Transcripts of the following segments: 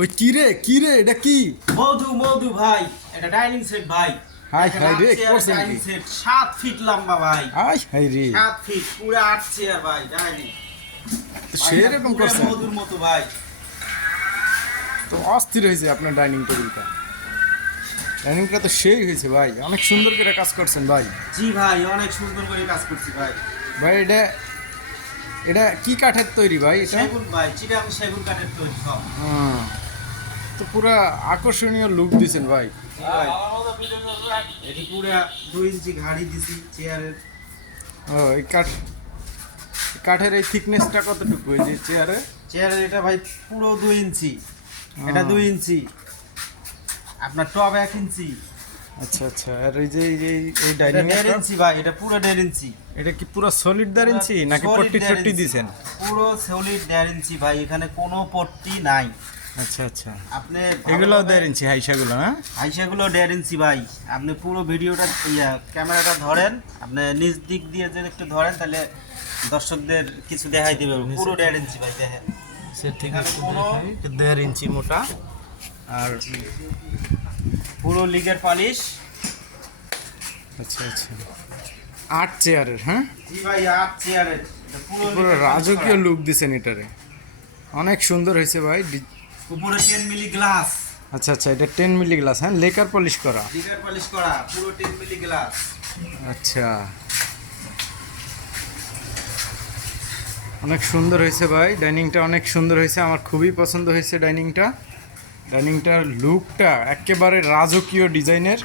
ওই কি রে কি রে এটা কি? মধু মধু ভাই এটা ডাইনিং সেট ভাই। হাই, হাই রে, আট কি? ডাইনিং সেট ফিট লম্বা ভাই। আই হাই রে। সাত ফিট পুরো আট চেয়ার ভাই ডাইনিং। সেরকম করছেন? মধুর মতো ভাই। তো অস্থির হয়েছে আপনার ডাইনিং টেবিলটা। ডাইনিংটা তো সেই হয়েছে ভাই অনেক সুন্দর করে কাজ করছেন ভাই। জি ভাই অনেক সুন্দর করে কাজ করছি ভাই। ভাই এটা এটা কি কাঠের তৈরি ভাই এটা? সেগুন ভাই চিটাং সেগুন কাঠের তৈরি সব। হুম। তো পুরা আকর্ষণীয় লুক দিছেন ভাই। জি এটি পুরো দুই ইঞ্চি ঘাড়ি দিছি চেয়ারের ও এই কাঠ কাঠের এই থিকনেসটা কতটুকু এই যে চেয়ারে চেয়ারের এটা ভাই পুরো দুই ইঞ্চি। এটা। দুই ইঞ্চি। আপনার টপ এক ইঞ্চি। আচ্ছা আচ্ছা আর এই যে এই ডাইনিং দেড় ইঞ্চি ভাই এটা পুরো দেড় ইঞ্চি। এটা কি পুরো সলিড দেড় ইঞ্চি নাকি পট্টি টট্টি দিছেন? পুরো সলিড দেড় ইঞ্চি ভাই এখানে কোনো পট্টি নাই। আচ্ছা আচ্ছা। আপনি এগুলো দেড় ইঞ্চি হাইসাগুলো হ্যাঁ? আইসাগুলো দেড় ইঞ্চি ভাই। আপনি পুরো ভিডিওটা ইয়া ক্যামেরাটা ধরেন। আপনি নিজ দিক দিয়ে যদি একটু ধরেন তাহলে দর্শকদের কিছু দেখাই দেবে। পুরো দেড় ইঞ্চি ভাই দেখেন। সে ঠিক এখানে কোনো- দেড় ইঞ্চি মোটা। আর পুরো লিগের পালিশ। আচ্ছা আচ্ছা। আট চেয়ারের হ্যাঁ? জি ভাই আট চেয়ারের। পুরো রাজকীয় লুক দিছেন এটারে। অনেক সুন্দর হয়েছে ভাই। উপরে টেন মিলি গ্লাস আচ্ছা আচ্ছা এটা টেন মিলি গ্লাস হ্যাঁ? লেকার পলিশ করা। লিগের পালিশ করা পুরো টেন মিলি গ্লাস আচ্ছা। অনেক সুন্দর হয়েছে ভাই ডাইনিংটা অনেক সুন্দর হয়েছে আমার খুবই পছন্দ হয়েছে ডাইনিংটা ডাইনিংটার লুকটা একেবারে রাজকীয় ডিজাইনের।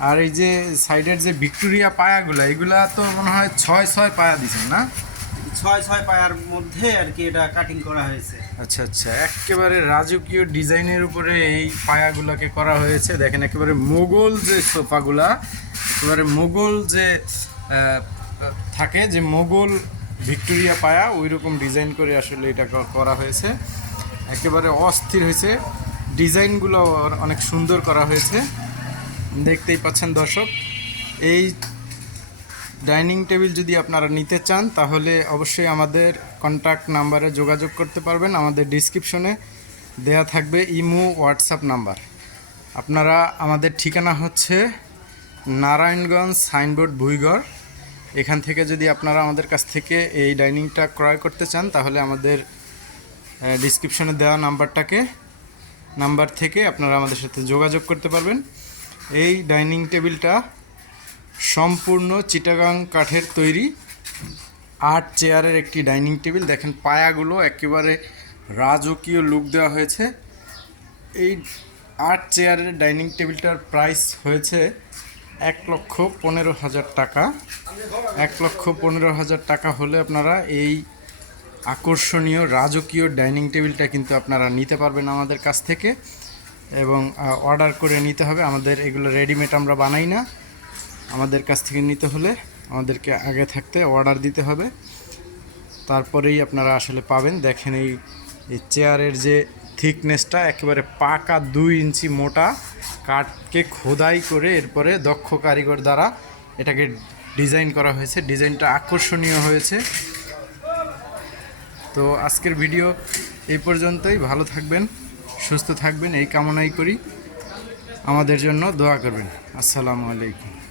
আর এই যে সাইডের যে ভিক্টোরিয়া পায়াগুলো এগুলা তো মনে হয় ছয় ছয় পায়া দিছেন না? ছয় ছয় পায়ার মধ্যে আর কি এটা কাটিং করা হয়েছে। আচ্ছা আচ্ছা। একেবারে রাজকীয় ডিজাইনের উপরে এই পায়াগুলোকে করা হয়েছে। দেখেন, একেবারে মোগল যে সোফাগুলা, একেবারে মোগল যে থাকে, যে মোগল ভিক্টোরিয়া পায়া ওই রকম ডিজাইন করে আসলে এটা করা হয়েছে। একেবারে অস্থির হয়েছে। ডিজাইনগুলো অনেক সুন্দর করা হয়েছে। দেখতেই পাচ্ছেন দর্শক, এই ডাইনিং টেবিল যদি আপনারা নিতে চান, তাহলে অবশ্যই আমাদের কন্ট্যাক্ট নাম্বারে যোগাযোগ করতে পারবেন। আমাদের ডিসক্রিপশনে দেয়া থাকবে ইমো, হোয়াটসঅ্যাপ নাম্বার। আপনারা, আমাদের ঠিকানা হচ্ছে নারায়ণগঞ্জ সাইনবোর্ড, ভুইগড়। এখান থেকে যদি আপনারা আমাদের কাছ থেকে এই ডাইনিংটা ক্রয় করতে চান, তাহলে আমাদের ডিসক্রিপশনে দেওয়া নাম্বারটাকে, নাম্বার থেকে আপনারা আমাদের সাথে যোগাযোগ করতে পারবেন। এই ডাইনিং টেবিলটা সম্পূর্ণ চিটাগাং কাঠের তৈরি। আট চেয়ারের একটি ডাইনিং টেবিল। দেখেন পায়াগুলো একেবারে রাজকীয় লুক দেওয়া হয়েছে। এই আট চেয়ারের ডাইনিং টেবিলটার প্রাইস হয়েছে এক লক্ষ পনেরো হাজার টাকা। এক লক্ষ পনেরো হাজার টাকা হলে আপনারা এই আকর্ষণীয় রাজকীয় ডাইনিং টেবিলটা কিন্তু আপনারা নিতে পারবেন আমাদের কাছ থেকে এবং অর্ডার করে নিতে হবে। আমাদের এগুলো রেডিমেড আমরা বানাই না। আমাদের কাছ থেকে নিতে হলে আমাদেরকে আগে থাকতে অর্ডার দিতে হবে। তারপরেই আপনারা আসলে পাবেন। দেখেন এই চেয়ারের যে থিকনেসটা একেবারে পাকা দুই ইঞ্চি মোটা, কাঠকে খোদাই করে এরপরে দক্ষ কারিগর দ্বারা এটাকে ডিজাইন করা হয়েছে। ডিজাইনটা আকর্ষণীয় হয়েছে। তো আজকের ভিডিও এই পর্যন্তই। ভালো থাকবেন, সুস্থ থাকবেন। এই কামনাই করি। আমাদের জন্য দোয়া করবেন। আসসালামু আলাইকুম।